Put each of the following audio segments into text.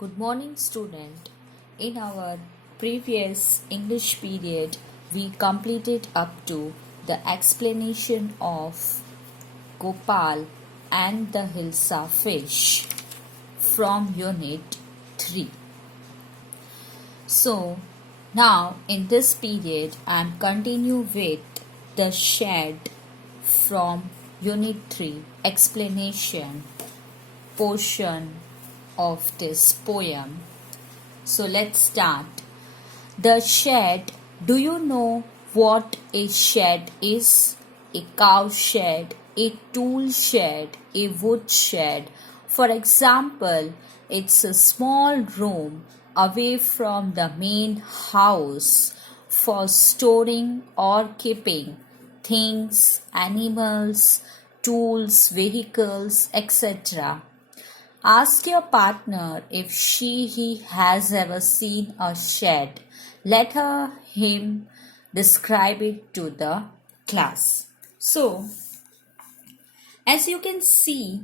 Good morning, student. In our previous English period, we completed up to the explanation of Gopal and the Hilsa fish from unit 3. So, now in this period, I am continue with the shed from unit 3 explanation portion of this poem. So let's start. The shed. Do you know what a shed is? A cow shed, a tool shed, a wood shed. For example, it's a small room away from the main house for storing or keeping things, animals, tools, vehicles, etc. Ask your partner if he has ever seen a shed. Let him describe it to the class. So, as you can see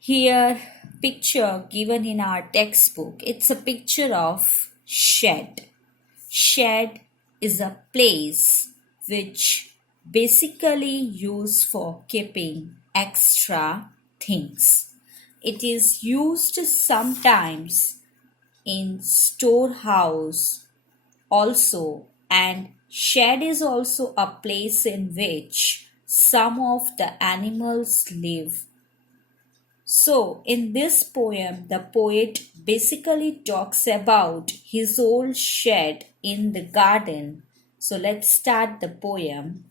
here, picture given in our textbook, it's a picture of shed. Shed is a place which basically used for keeping extra things. It is used sometimes in storehouse also, and shed is also a place in which some of the animals live. So in this poem, the poet basically talks about his old shed in the garden. So let's start the poem.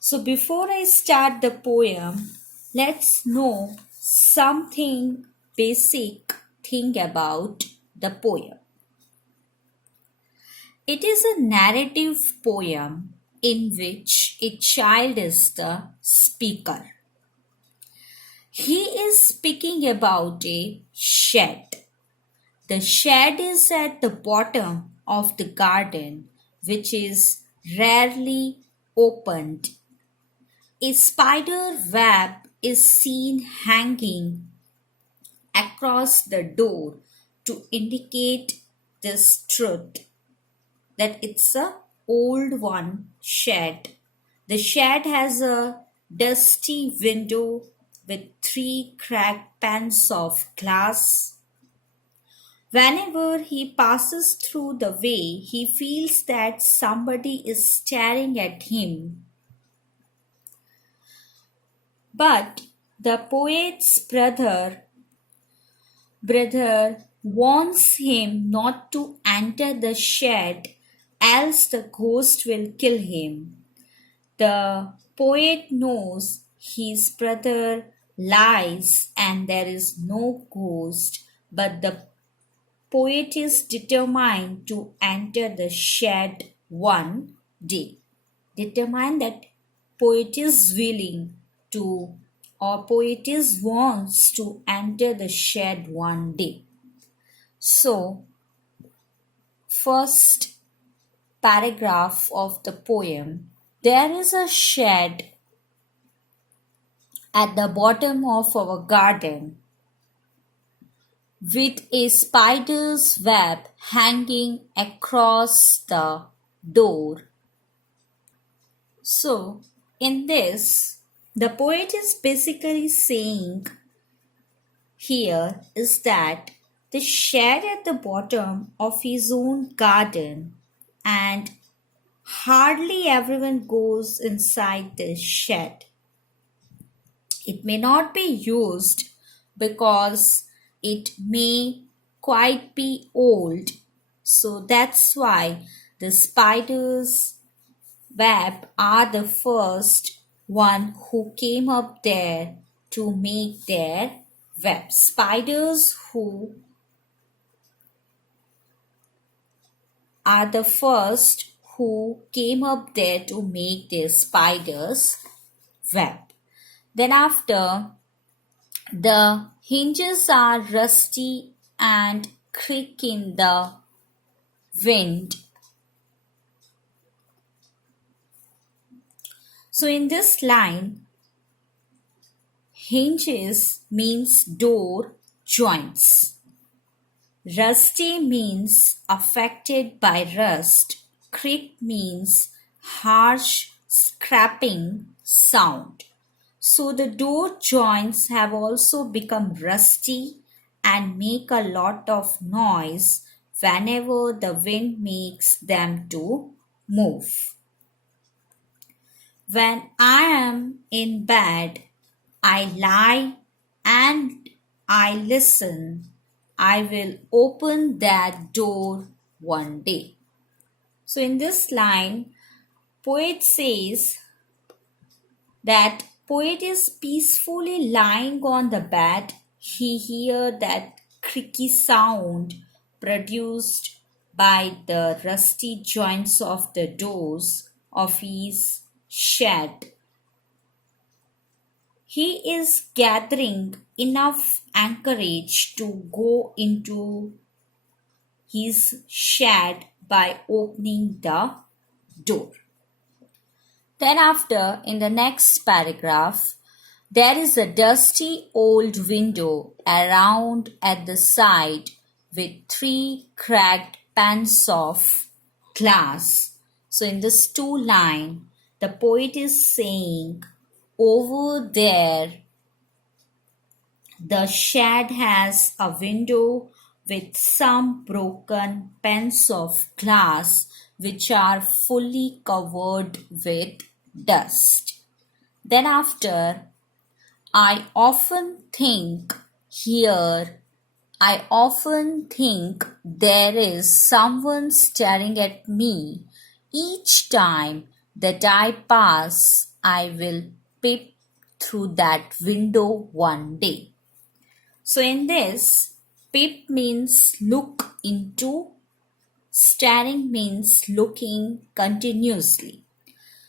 So before I start the poem, let's know something basic thing about the poem. It is a narrative poem in which a child is the speaker. He is speaking about a shed. The shed is at the bottom of the garden, which is rarely opened. A spider web is seen hanging across the door to indicate this truth that it's a old one shed. The shed has a dusty window with 3 cracked panes of glass. Whenever he passes through the way, he feels that somebody is staring at him. But the poet's brother warns him not to enter the shed, else the ghost will kill him. The poet knows his brother lies and there is no ghost, but the poet is determined to enter the shed one day. Determined that poet is willing to, or poetess wants to enter the shed one day. So, first paragraph of the poem, there is a shed at the bottom of our garden with a spider's web hanging across the door. So, in this, the poet is basically saying here is that the shed at the bottom of his own garden, and hardly everyone goes inside this shed. It may not be used because it may quite be old. So that's why the spider's web are the first one who came up there to make their web. Spiders who are the first who came up there to make their spider's web. Then after, the hinges are rusty and creak in the wind. So in this line, hinges means door joints. Rusty means affected by rust. Creak means harsh scraping sound. So the door joints have also become rusty and make a lot of noise whenever the wind makes them to move. When I am in bed, I lie and I listen. I will open that door one day. So in this line, poet says that poet is peacefully lying on the bed. He hears that creaky sound produced by the rusty joints of the doors of his shed. He is gathering enough anchorage to go into his shed by opening the door. Then after, in the next paragraph, there is a dusty old window around at the side with 3 cracked panes of glass. So in this 2 line, the poet is saying, over there, the shed has a window with some broken panes of glass which are fully covered with dust. Then after, I often think there is someone staring at me. Each time that I pass, I will peep through that window one day. So in this, peep means look into, staring means looking continuously.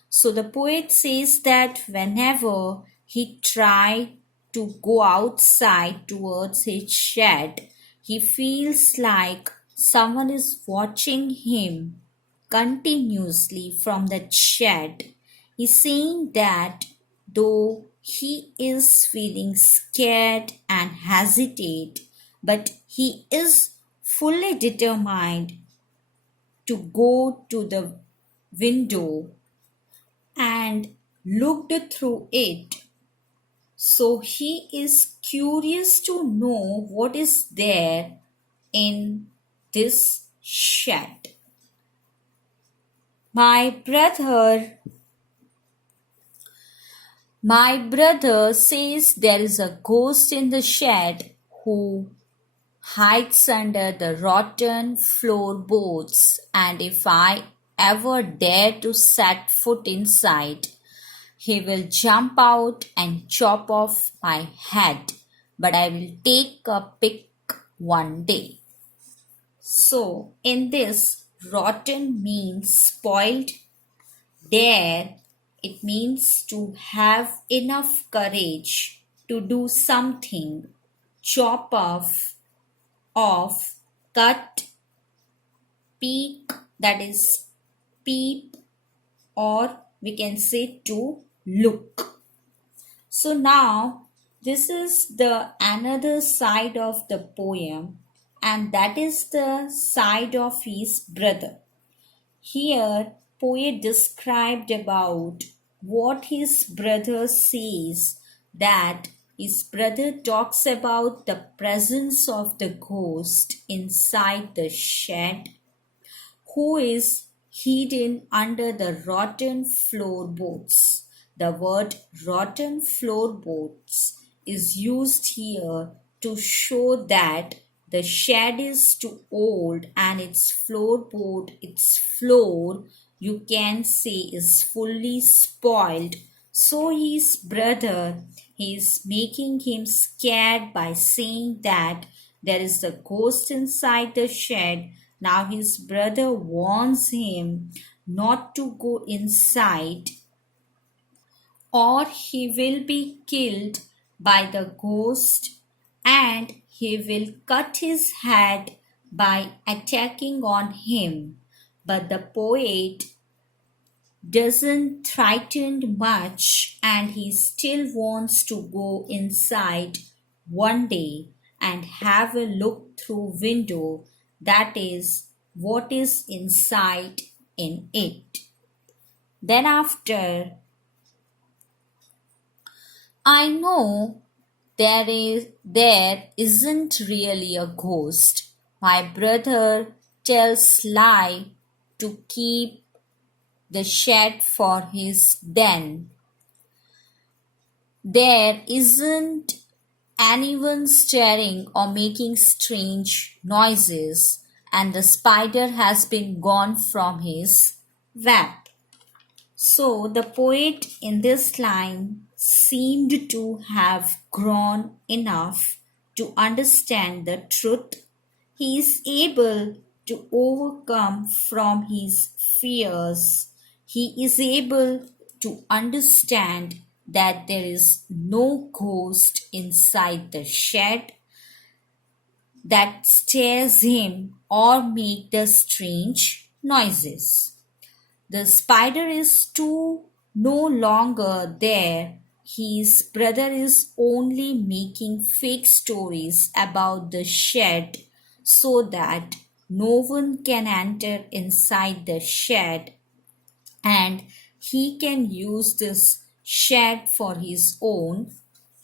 So the poet says that whenever he tries to go outside towards his shed, he feels like someone is watching him continuously from that shed. He's saying that though he is feeling scared and hesitate, but he is fully determined to go to the window and looked through it. So he is curious to know what is there in this shed. My brother says there is a ghost in the shed who hides under the rotten floorboards, and if I ever dare to set foot inside, he will jump out and chop off my head, but I will take a pick one day. So, in this, rotten means spoiled. Dare, it means to have enough courage to do something. Chop off, cut, peek, that is peep, or we can say to look. So now this is the another side of the poem, and that is the side of his brother. Here poet described about what his brother says, that his brother talks about the presence of the ghost inside the shed, who is hidden under the rotten floorboards. The word rotten floorboards is used here to show that the shed is too old and its floor, you can say, is fully spoiled. So his brother is making him scared by saying that there is a ghost inside the shed. Now his brother warns him not to go inside, or he will be killed by the ghost and he will cut his head by attacking on him. But the poet doesn't threaten much and he still wants to go inside one day. and have a look through window, that is, what is inside in it. Then after, I know there isn't really a ghost. My brother tells lie to keep the shed for his den. There isn't anyone stirring or making strange noises, and the spider has been gone from his web. So the poet in this line seemed to have grown enough to understand the truth. He is able to overcome from his fears. He is able to understand that there is no ghost inside the shed that stares him or make the strange noises. The spider is too no longer there. His brother is only making fake stories about the shed so that no one can enter inside the shed, and he can use this shed for his own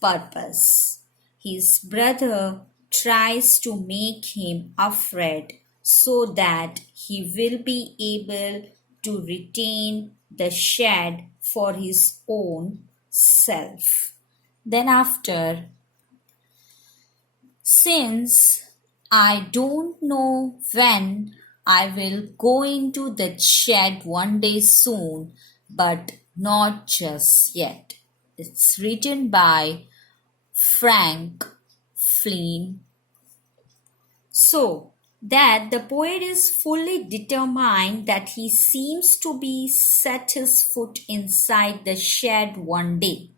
purpose. His brother tries to make him afraid so that he will be able to retain the shed for his own self. Then after, since I don't know when, I will go into the shed one day soon, but not just yet. It's written by Frank Flynn. So, that the poet is fully determined that he seems to be set his foot inside the shed one day.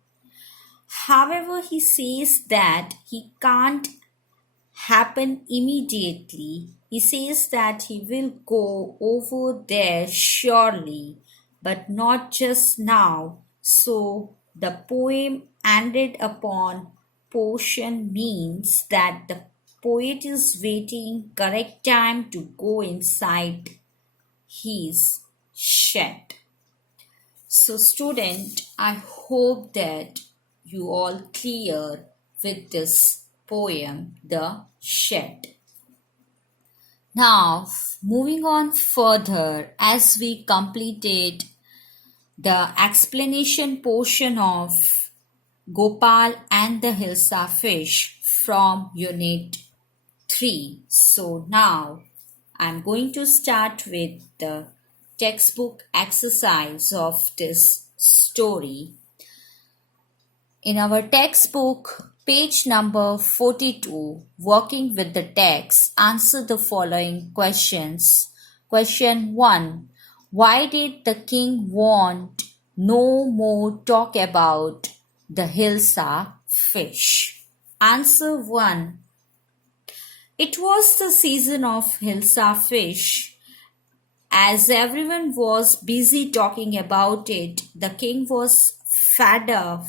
However, he says that he can't happen immediately. He says that he will go over there surely, but not just now. So the poem ended upon portion means that the poet is waiting correct time to go inside his shed. So student, I hope that you all clear with this poem, The Shed. Now, moving on further, as we completed the explanation portion of Gopal and the Hilsa fish from Unit 3. So now, I'm going to start with the textbook exercise of this story. In our textbook, page number 42, working with the text, answer the following questions. Question 1. Why did the king want no more talk about the Hilsa fish? Answer 1. It was the season of Hilsa fish. As everyone was busy talking about it, the king was fed up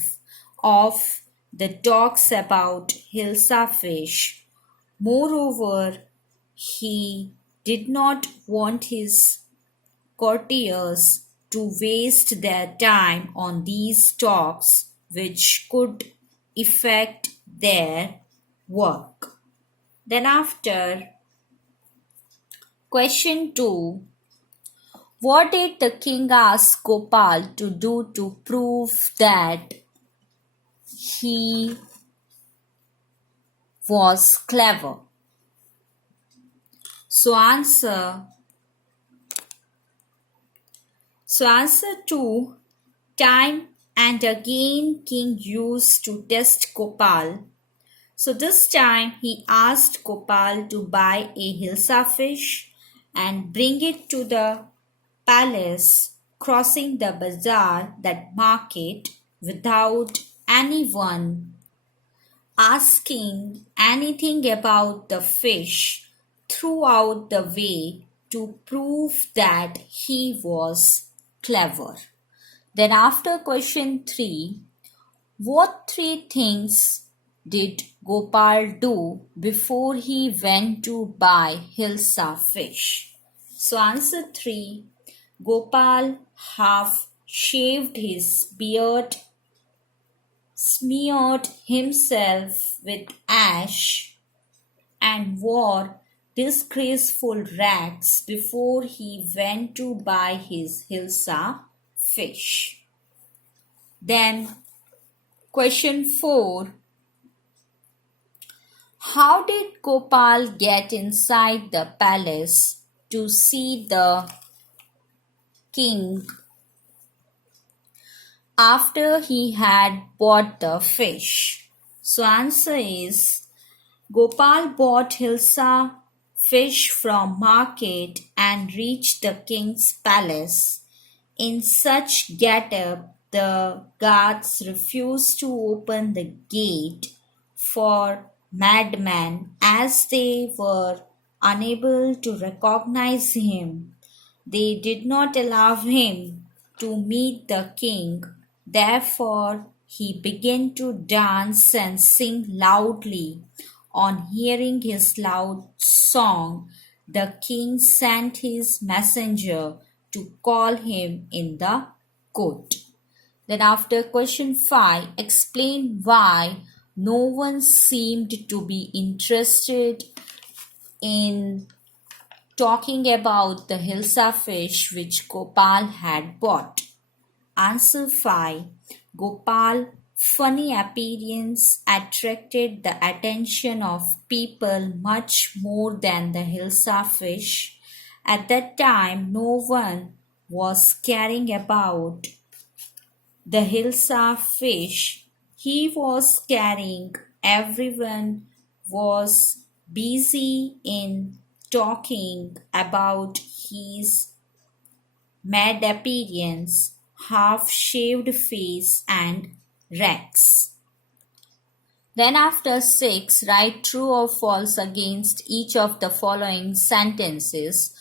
of the talks about Hilsa fish. Moreover, he did not want his courtiers to waste their time on these talks which could affect their work. Then after, question 2. What did the king ask Gopal to do to prove that he was clever? So answer 2. Time and again king used to test Gopal. So this time he asked Gopal to buy a Hilsa fish and bring it to the palace, crossing the bazaar, that market, without anyone asking anything about the fish throughout the way, to prove that he was clever. Then after question 3, what 3 things did Gopal do before he went to buy Hilsa fish? So answer 3. Gopal half shaved his beard, smeared himself with ash, and wore disgraceful rags before he went to buy his Hilsa fish. Then question 4. How did Gopal get inside the palace to see the king after he had bought the fish? So answer is Gopal bought Hilsa fish from market and reached the king's palace. In such get-up, the guards refused to open the gate for madman as they were unable to recognize him. They did not allow him to meet the king. Therefore, he began to dance and sing loudly. On hearing his loud song, the king sent his messenger to call him in the court. Then after question 5, explain why no one seemed to be interested in talking about the Hilsa fish which Gopal had bought. Answer 5. Gopal's funny appearance attracted the attention of people much more than the Hilsa fish. At that time, no one was caring about the Hilsa fish. He was caring. Everyone was busy in talking about his mad appearance, half-shaved face and rags. Then after 6, write true or false against each of the following sentences.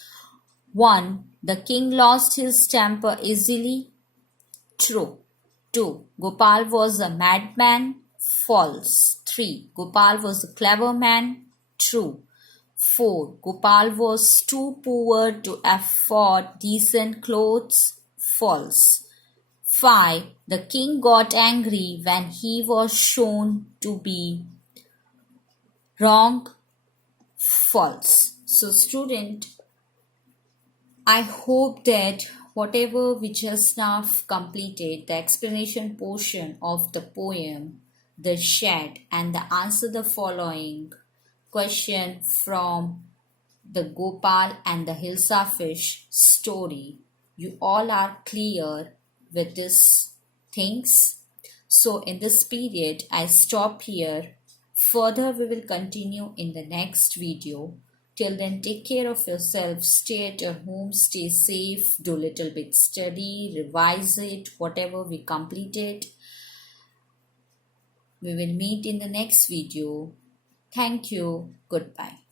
1. The king lost his temper easily. True. 2. Gopal was a madman. False. 3. Gopal was a clever man. True. 4. Gopal was too poor to afford decent clothes. False. 5. The king got angry when he was shown to be wrong. False. So student, I hope that whatever we just now completed, the explanation portion of the poem, the shed, and the answer the following question from the Gopal and the Hilsa fish story, you all are clear with these things. So in this period, I stop here. Further, we will continue in the next video. Till then, take care of yourself, stay at your home, stay safe, do little bit study, revise it, whatever we completed. We will meet in the next video. Thank you. Goodbye.